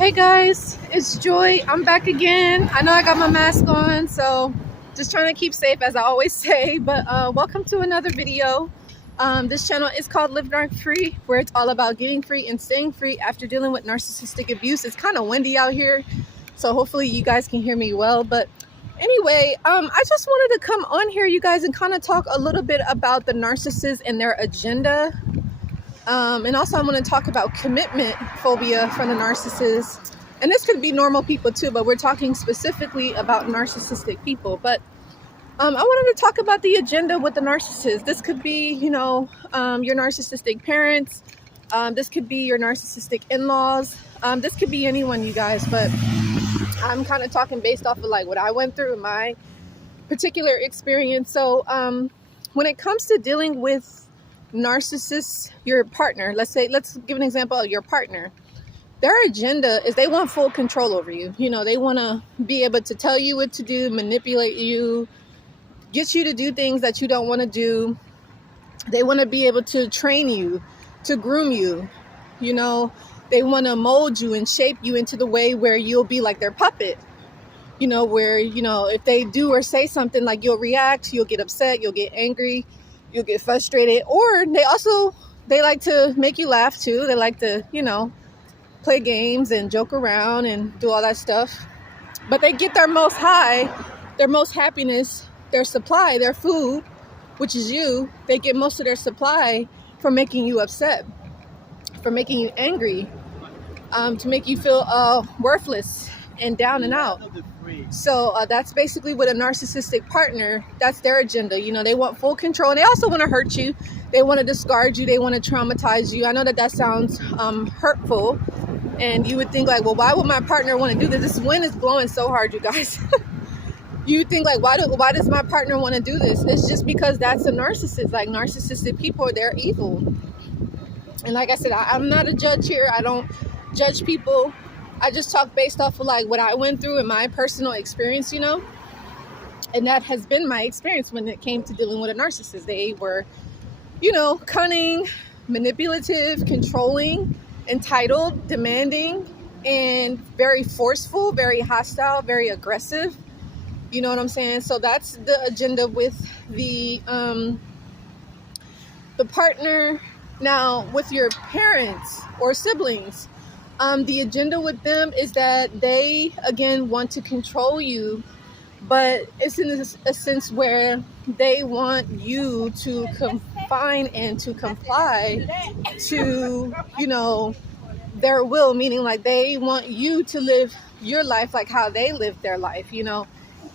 Hey guys, it's Joy. I'm back again. I know I got my mask on, so just trying to keep safe as I always say, but welcome to another video. This channel is called Live Narc Free, where it's all about getting free and staying free after dealing with narcissistic abuse. It's kind of windy out here, so hopefully you guys can hear me well. But anyway, I just wanted to come on here, you guys, and kind of talk a little bit about the narcissist and their agenda. And also I want to talk about commitment phobia from the narcissist. And this could be normal people too, but we're talking specifically about narcissistic people. But I wanted to talk about the agenda with the narcissist. This could be, your narcissistic parents. This could be your narcissistic in-laws. This could be anyone, you guys. But I'm kind of talking based off of like what I went through in my particular experience. So when it comes to dealing with narcissists, your partner, let's give an example of your partner. Their agenda is they want full control over you. They want to be able to tell you what to do, manipulate you, get you to do things that you don't want to do. They want to be able to train you, to groom you. They want to mold you and shape you into the way where you'll be like their puppet. Where, if they do or say something, like you'll react, you'll get upset, you'll get angry, you'll get frustrated. Or they like to make you laugh too. They like to, play games and joke around and do all that stuff. But they get their most high, their most happiness, their supply, their food, which is you. They get most of their supply from making you upset, from making you angry, to make you feel worthless and down and out. So that's basically what a narcissistic partner, that's their agenda. They want full control, and they also want to hurt you. They want to discard you. They want to traumatize you. I know that sounds hurtful, and you would think like, well, why would my partner want to do this? This wind is blowing so hard, you guys. You think like, why does my partner want to do this? It's just because that's a narcissist. Like narcissistic people, they're evil. And like I said, I'm not a judge here. I don't judge people. I just talk based off of like what I went through in my personal experience, and that has been my experience when it came to dealing with a narcissist. They were, cunning, manipulative, controlling, entitled, demanding, and very forceful, very hostile, very aggressive. You know what I'm saying? So that's the agenda with the partner. Now, with your parents or siblings, the agenda with them is that they, again, want to control you, but it's in a sense where they want you to confine and to comply to, their will, meaning like they want you to live your life like how they lived their life,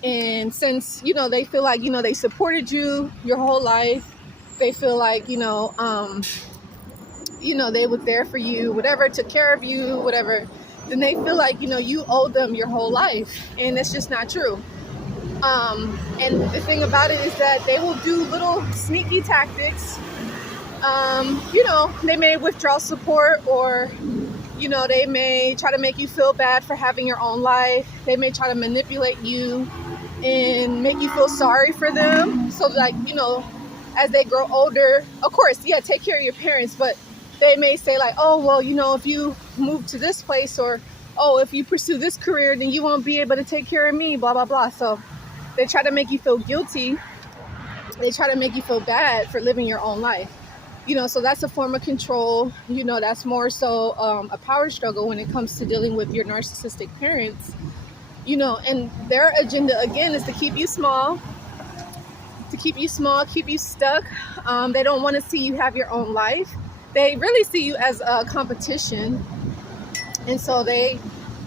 And since, they feel like, they supported you your whole life, they feel like, they were there for you, whatever, took care of you, whatever, then they feel like, you owe them your whole life. And that's just not true. And the thing about it is that they will do little sneaky tactics. They may withdraw support, or, they may try to make you feel bad for having your own life. They may try to manipulate you and make you feel sorry for them. So like, as they grow older, of course, yeah, take care of your parents, but they may say like, oh, well, if you move to this place, or, oh, if you pursue this career, then you won't be able to take care of me, blah, blah, blah. So they try to make you feel guilty. They try to make you feel bad for living your own life. So that's a form of control. That's more so a power struggle when it comes to dealing with your narcissistic parents. And their agenda, again, is to keep you small, keep you stuck. They don't want to see you have your own life. They really see you as a competition. And so they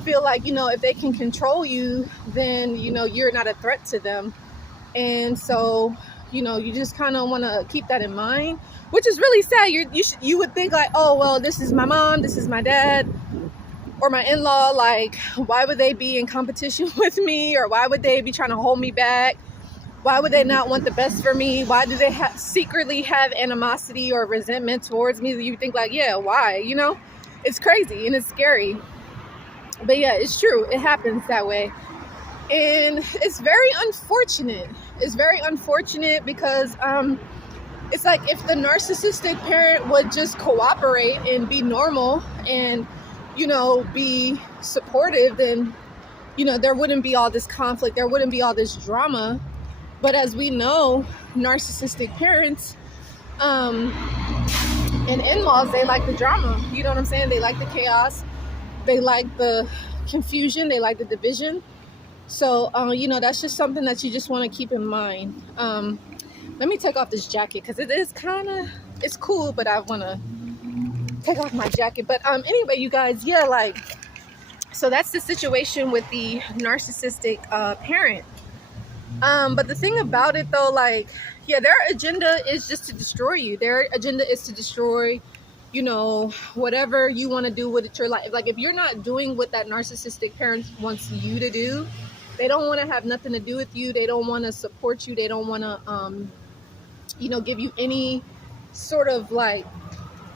feel like, if they can control you, then, you're not a threat to them. And so, you just kind of want to keep that in mind, which is really sad. You would think like, oh, well, this is my mom, this is my dad, or my in-law. Like, why would they be in competition with me? Or why would they be trying to hold me back? Why would they not want the best for me? Why do they secretly have animosity or resentment towards me? You think like, yeah, why? It's crazy and it's scary. But yeah, it's true. It happens that way. And it's very unfortunate. It's very unfortunate because it's like if the narcissistic parent would just cooperate and be normal and, be supportive, then, there wouldn't be all this conflict. There wouldn't be all this drama. But as we know, narcissistic parents and in-laws, they like the drama. You know what I'm saying? They like the chaos. They like the confusion. They like the division. So, that's just something that you just want to keep in mind. Let me take off this jacket because it is it's cool, but I want to take off my jacket. But anyway, you guys, so that's the situation with the narcissistic parent. But the thing about it though, their agenda is just to destroy you. Their agenda is to destroy, whatever you want to do with your life. Like if you're not doing what that narcissistic parent wants you to do, they don't want to have nothing to do with you. They don't want to support you. They don't want to, give you any sort of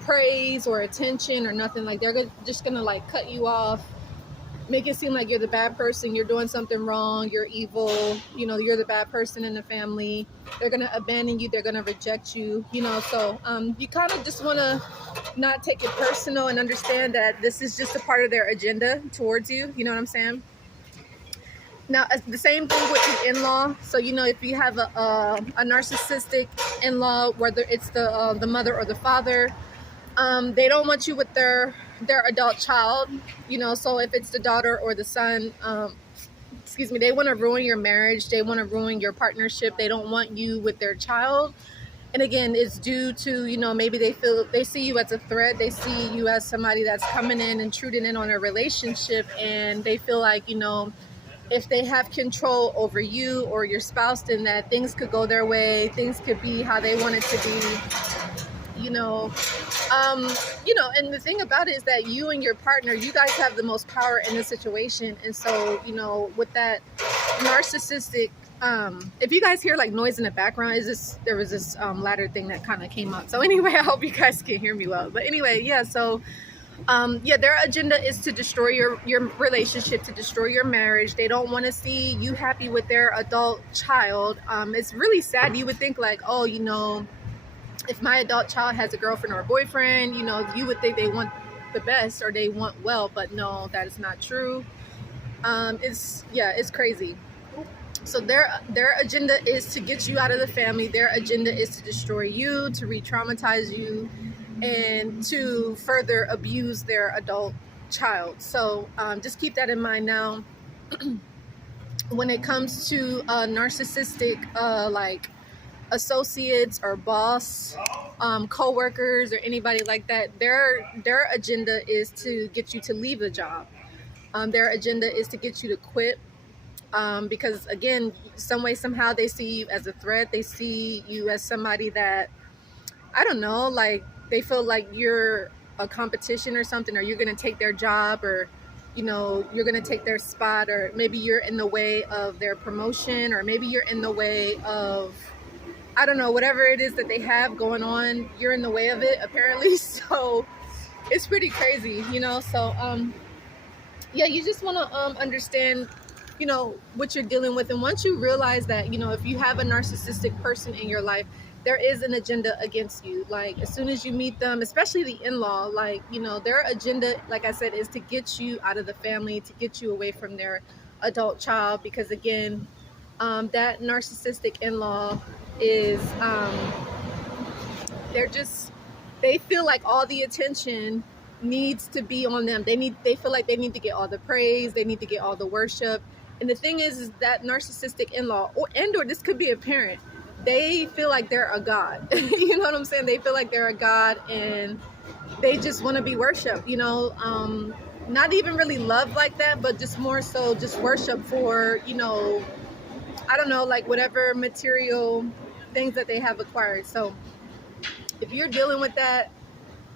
praise or attention or nothing. Like they're just going to cut you off, make it seem like you're the bad person, you're doing something wrong, you're evil, you're the bad person in the family. They're going to abandon you. They're going to reject you, so you kind of just want to not take it personal and understand that this is just a part of their agenda towards you. You know what I'm saying? Now, the same thing with the in-law. So, if you have a narcissistic in-law, whether it's the mother or the father, they don't want you with their adult child, so if it's the daughter or the son, they want to ruin your marriage. They want to ruin your partnership. They don't want you with their child. And again, it's due to, maybe they see you as a threat. They see you as somebody that's coming in, intruding in on a relationship, and they feel like, if they have control over you or your spouse, then that things could go their way. Things could be how they want it to be, and the thing about it is that you and your partner, you guys have the most power in the situation. And so, with that narcissistic, if you guys hear noise in the background, there was this ladder thing that kind of came up. So anyway, I hope you guys can hear me well. But anyway, so their agenda is to destroy your relationship, to destroy your marriage. They don't want to see you happy with their adult child. It's really sad. You would think if my adult child has a girlfriend or a boyfriend, you would think they want the best or they want well, but no, that is not true. It's crazy. So their agenda is to get you out of the family. Their agenda is to destroy you, to re-traumatize you, and to further abuse their adult child. So just keep that in mind. Now, when it comes to narcissistic, associates or boss, co-workers or anybody like that, their agenda is to get you to leave the job. Their agenda is to get you to quit, because again, some way, somehow they see you as a threat. They see you as somebody that, I don't know, they feel like you're a competition or something, or you're going to take their job, or you're going to take their spot, or maybe you're in the way of their promotion, or maybe you're in the way of, I don't know, whatever it is that they have going on, you're in the way of it, apparently. So it's pretty crazy, so you just want to understand what you're dealing with. And once you realize that, if you have a narcissistic person in your life, there is an agenda against you. As soon as you meet them, especially the in-law, their agenda, like I said, is to get you out of the family, to get you away from their adult child. Because again, that narcissistic in-law is, they feel like all the attention needs to be on them. They feel like they need to get all the praise. They need to get all the worship. And the thing is that narcissistic in-law, or this could be a parent, they feel like they're a god. You know what I'm saying? They feel like they're a god, and they just want to be worshipped, not even really love like that, but just more so just worship for, I don't know, whatever material things that they have acquired. So if you're dealing with that,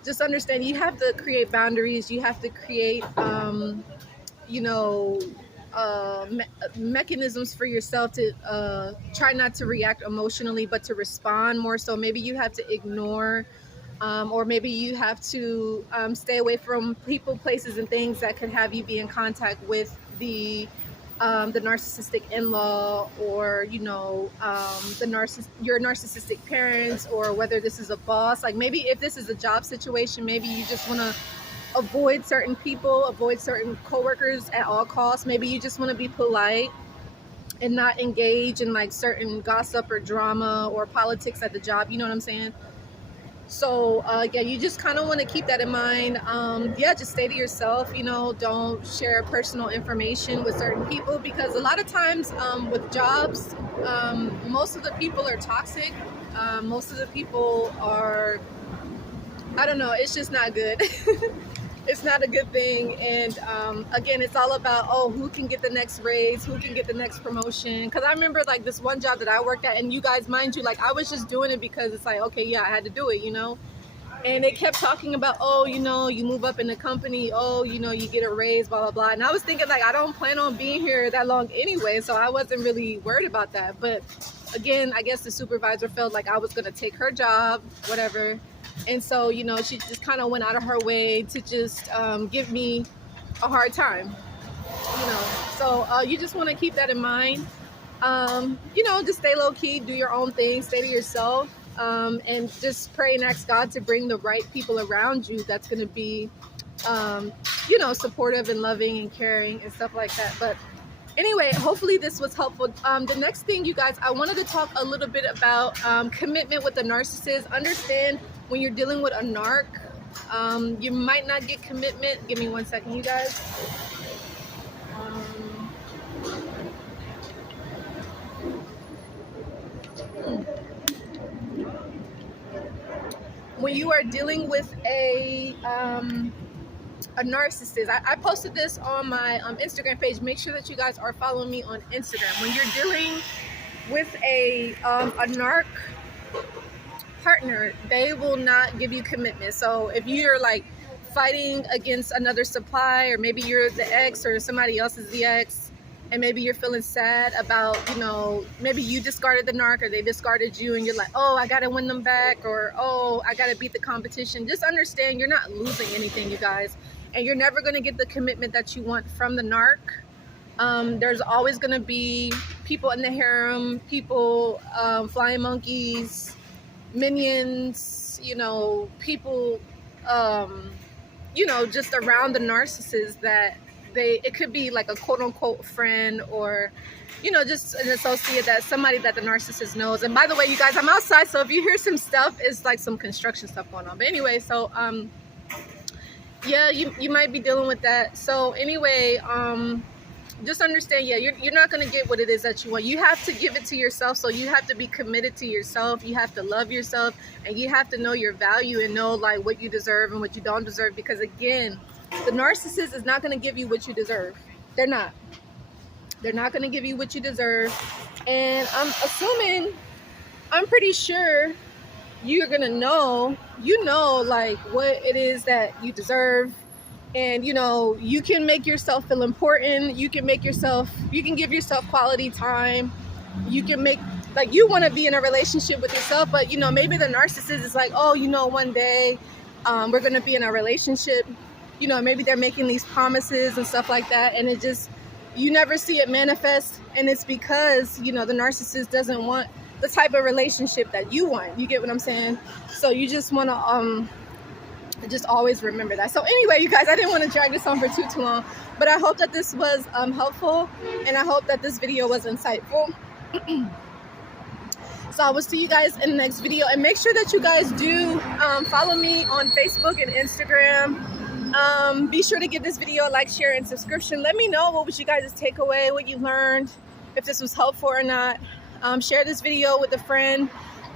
just understand you have to create boundaries. You have to create, mechanisms for yourself to try not to react emotionally, but to respond more. So maybe you have to ignore, or maybe you have to stay away from people, places, and things that could have you be in contact with the narcissistic in-law, or your narcissistic parents, or whether this is a boss. Maybe if this is a job situation, maybe you just want to avoid certain people, avoid certain coworkers at all costs. Maybe you just want to be polite and not engage in like certain gossip or drama or politics at the job. You know what I'm saying? So yeah, you just kind of want to keep that in mind. Yeah, just stay to yourself. You know, don't share personal information with certain people, because a lot of times with jobs, most of the people are toxic. Most of the people are, I don't know, it's just not good. It's not a good thing. And again, it's all about, oh, who can get the next raise, who can get the next promotion. Because I remember like this one job that I worked at, and you guys, mind you, like I was just doing it because it's like, okay, yeah, I had to do it, you know. And they kept talking about, oh, you know, you move up in the company, oh, you know, you get a raise, blah, blah, blah. And I was thinking like, I don't plan on being here that long anyway, so I wasn't really worried about that. But again, I guess the supervisor felt like I was going to take her job, whatever. And so, you know, she just kind of went out of her way to just give me a hard time, you know. So you just want to keep that in mind. You know, just stay low key, do your own thing, stay to yourself, and just pray and ask God to bring the right people around you that's going to be, you know, supportive and loving and caring and stuff like that. But anyway, hopefully this was helpful. The next thing, you guys, I wanted to talk a little bit about commitment with a narcissist. Understand, when you're dealing with a narc, you might not get commitment. Give me 1 second, you guys. When you are dealing with a narcissist, I posted this on my Instagram page. Make sure that you guys are following me on Instagram. When you're dealing with a narc partner, they will not give you commitment. So if you're like fighting against another supply, or maybe you're the ex or somebody else is the ex, and maybe you're feeling sad about, you know, maybe you discarded the narc or they discarded you, and you're like, oh, I gotta win them back, or oh, I gotta beat the competition. Just understand, you're not losing anything, you guys, and you're never going to get the commitment that you want from the narc. There's always going to be people in the harem, people, flying monkeys, minions, you know, people, you know, just around the narcissist that it could be like a quote unquote friend, or, you know, just an associate, that somebody that the narcissist knows. And by the way, you guys, I'm outside, so if you hear some stuff, it's like some construction stuff going on. But anyway, so yeah, you might be dealing with that. So anyway, just understand, yeah, you're not going to get what it is that you want. You have to give it to yourself. So you have to be committed to yourself. You have to love yourself, and you have to know your value and know like what you deserve and what you don't deserve. Because again, the narcissist is not going to give you what you deserve. They're not going to give you what you deserve. And I'm pretty sure you're going to know, you know, like what it is that you deserve. And, you know, you can make yourself feel important. You can give yourself quality time. You can make, like, you want to be in a relationship with yourself, but, you know, maybe the narcissist is like, oh, you know, one day we're going to be in a relationship. You know, maybe they're making these promises and stuff like that. And it just, you never see it manifest. And it's because, you know, the narcissist doesn't want the type of relationship that you want. You get what I'm saying? So you just want to, just always remember that. So anyway, you guys, I didn't want to drag this on for too long, but I hope that this was helpful, and I hope that this video was insightful. So I will see you guys in the next video, and make sure that you guys do follow me on Facebook and Instagram. Be sure to give this video a like, share, and subscription. Let me know what was you guys' takeaway, what you learned, if this was helpful or not. Share this video with a friend,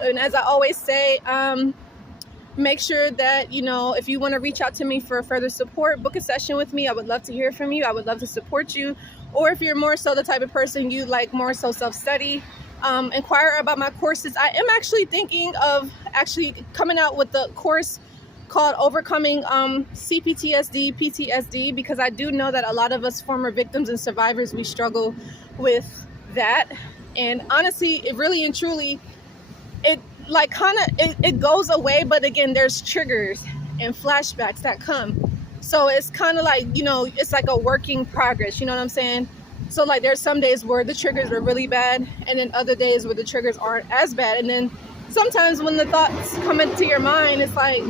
and as I always say, make sure that, you know, if you want to reach out to me for further support, book a session with me. I would love to hear from you. I would love to support you. Or if you're more so the type of person you like more so self-study, inquire about my courses. I am actually thinking of coming out with the course called Overcoming CPTSD, PTSD, because I do know that a lot of us former victims and survivors, we struggle with that. And honestly, it really and truly, it goes away, but again, there's triggers and flashbacks that come. So it's kind of like, you know, it's like a working progress, you know what I'm saying? So like there's some days where the triggers were really bad, and then other days where the triggers aren't as bad. And then sometimes when the thoughts come into your mind, it's like,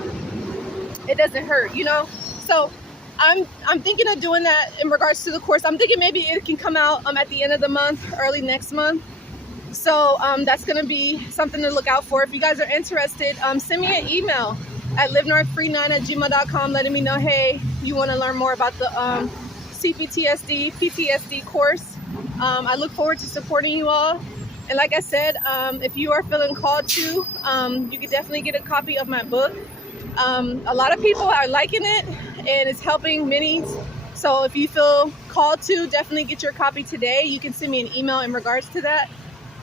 it doesn't hurt, you know? So I'm thinking of doing that in regards to the course. I'm thinking maybe it can come out at the end of the month, early next month. So that's going to be something to look out for. If you guys are interested, send me an email at livenarc9@gmail.com letting me know, hey, you want to learn more about the CPTSD, PTSD course. I look forward to supporting you all. And like I said, if you are feeling called to, you can definitely get a copy of my book. A lot of people are liking it, and it's helping many. So if you feel called to, definitely get your copy today. You can send me an email in regards to that.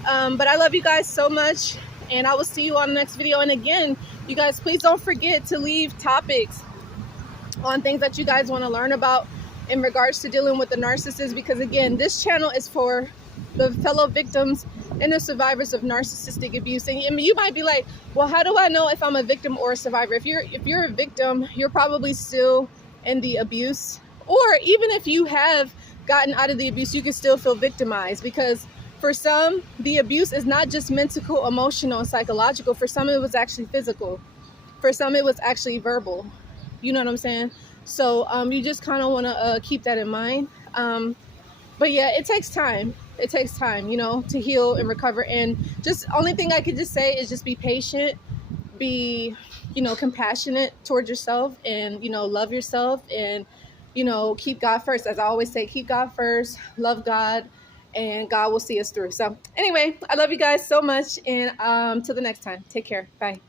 But I love you guys so much, and I will see you on the next video. And again, you guys, please don't forget to leave topics on things that you guys want to learn about in regards to dealing with the narcissist, because again, this channel is for the fellow victims and the survivors of narcissistic abuse. And you might be like, well, how do I know if I'm a victim or a survivor? If you're a victim, you're probably still in the abuse, or even if you have gotten out of the abuse, you can still feel victimized, because for some, the abuse is not just mental, emotional, and psychological. For some, it was actually physical. For some, it was actually verbal. You know what I'm saying? So you just kind of want to keep that in mind. But yeah, it takes time. It takes time, you know, to heal and recover. And just only thing I could just say is just be patient, be, you know, compassionate towards yourself, and, you know, love yourself, and, you know, keep God first. As I always say, keep God first, love God, and God will see us through. So anyway, I love you guys so much, and till the next time, take care. Bye.